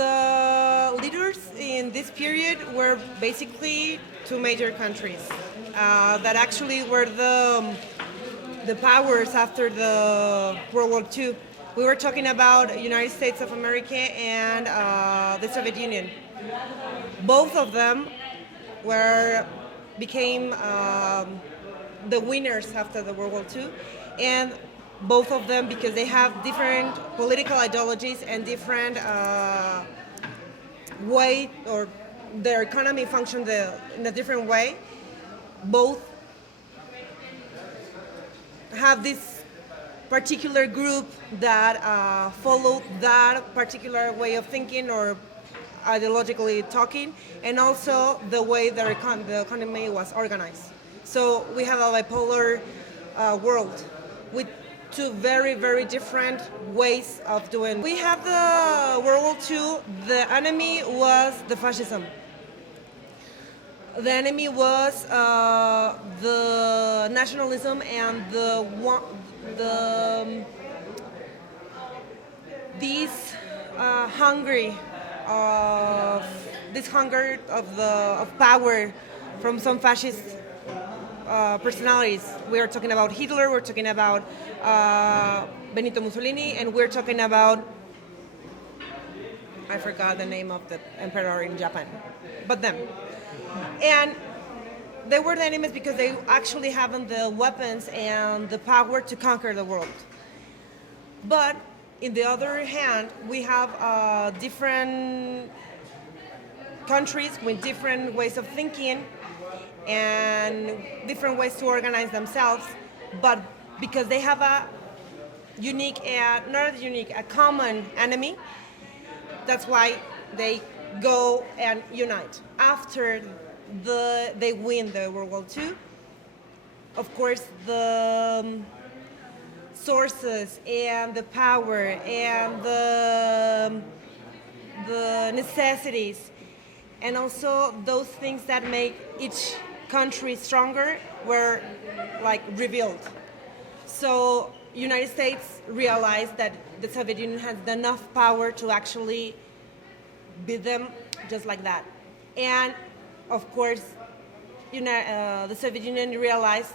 The leaders in this period were basically two major countries that actually were the powers after the World War II. We were talking about United States of America and the Soviet Union. Both of them were became the winners after the World War II, and both of them, because they have different political ideologies and different way, or their economy functioned in a different way, both have this particular group that followed that particular way of thinking or ideologically talking, and also the way the economy was organized. So we have a bipolar world with two very, very different ways of doing. We have the World War II. The enemy was the fascism. The enemy was the nationalism and these hungry of this hunger of power from some fascist personalities. We are talking about Hitler, we're talking about Benito Mussolini, and we're talking about, I forgot the name of the emperor in Japan, but them. And they were the enemies because they actually have the weapons and the power to conquer the world. But in the other hand, we have different countries with different ways of thinking and different ways to organize themselves, but because they have a a common enemy, that's why they go and unite. After they win the World War II, of course, the sources and the power and the necessities and also those things that make each country stronger were like revealed. So United States realized that the Soviet Union has enough power to actually beat them just like that. And of course, the Soviet Union realized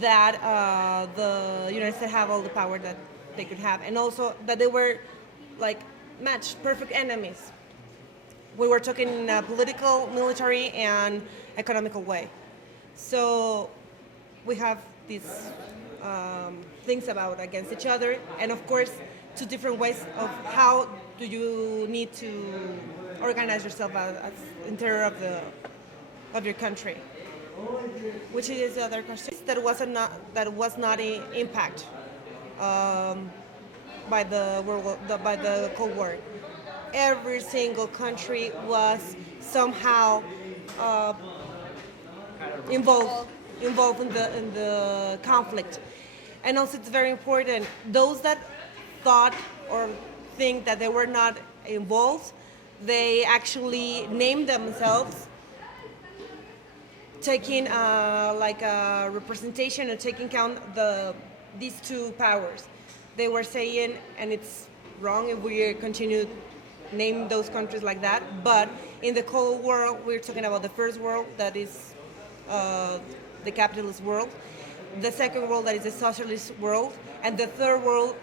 that the United States have all the power that they could have, and also that they were like matched, perfect enemies. We were talking in a political, military, and economical way. So we have these things about against each other, and of course, two different ways of how do you need to organize yourself as interior of your country. Which is the other question that was not impact by the Cold War. Every single country was somehow involved in the conflict, and also it's very important. Those that thought or think that they were not involved, they actually named themselves, taking like a representation and taking count these two powers. They were saying, and it's wrong if we continue name those countries like that, but in the Cold War, we're talking about the first world, that is the capitalist world, the second world, that is the socialist world, and the third world,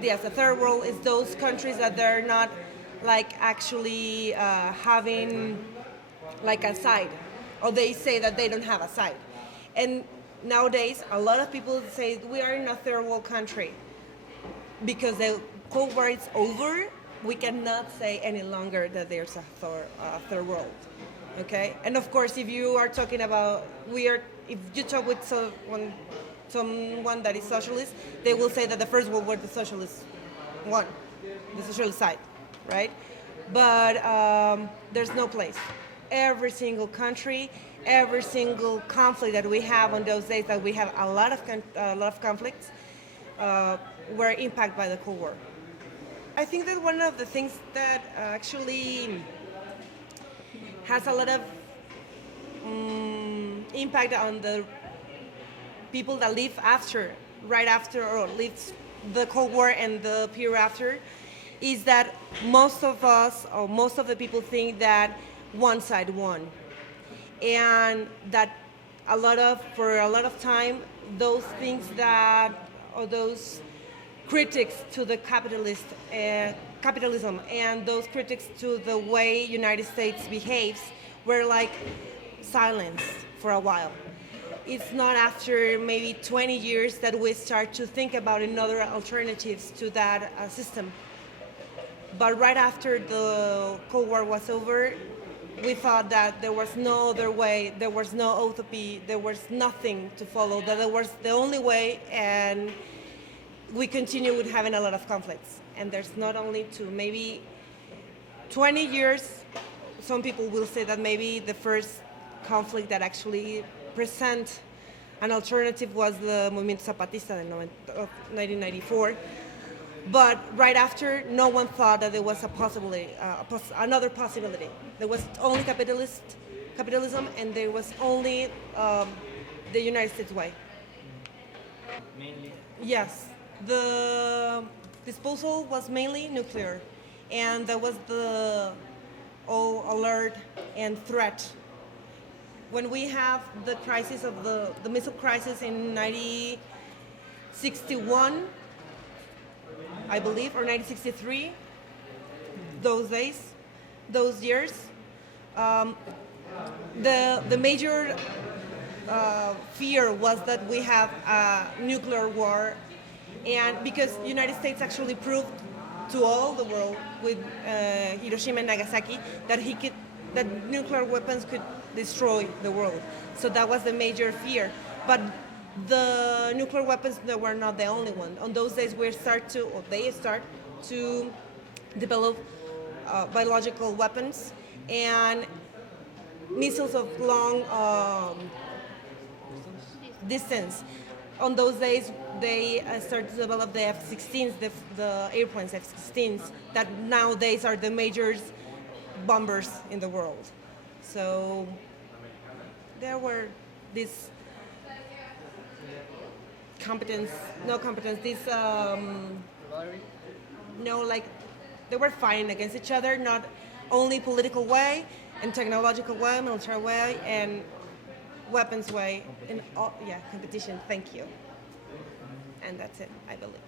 yes, the third world is those countries that they're not like actually having like a side, or they say that they don't have a side. And nowadays, a lot of people say we are in a third world country because the Cold War is over. We cannot say any longer that there's a third world. Okay, and of course, if you are talking about if you talk with someone that is socialist, they will say that the first world war the socialist won, the socialist side, right? But there's no place. Every single country, every single conflict that we have on those days, that we have a lot of conflicts, were impacted by the Cold War. I think that one of the things that actually has a lot of impact on the people that live right after, or lived the Cold War and the period after, is that most of us, or most of the people, think that one side won, and that for a lot of time, those things that, or those critics to the capitalism, and those critics to the way United States behaves were like silenced for a while. It's not after maybe 20 years that we start to think about another alternatives to that system. But right after the Cold War was over, we thought that there was no other way, there was no utopia, there was nothing to follow, that there was the only way, and we continue with having a lot of conflicts. And there's not only to maybe 20 years, some people will say that maybe the first conflict that actually present an alternative was the Movimiento Zapatista of 1994. But right after, no one thought that there was a possibility, another possibility. There was only capitalism, and there was only the United States way. Mainly. Yes, the disposal was mainly nuclear, and that was the all alert and threat. When we have the crisis of the missile crisis in 1961, I believe, or 1963, those years, the major fear was that we have a nuclear war, and because United States actually proved to all the world with Hiroshima and Nagasaki that nuclear weapons could destroy the world. So that was the major fear. But the nuclear weapons, they were not the only one. On those days, they start to develop biological weapons and missiles of long distance. On those days, they started to develop the F-16s, the airplanes F-16s, that nowadays are the major bombers in the world. So there were these like they were fighting against each other, not only political way and technological way, military way, and weapons way, and competition. Thank you. And that's it, I believe.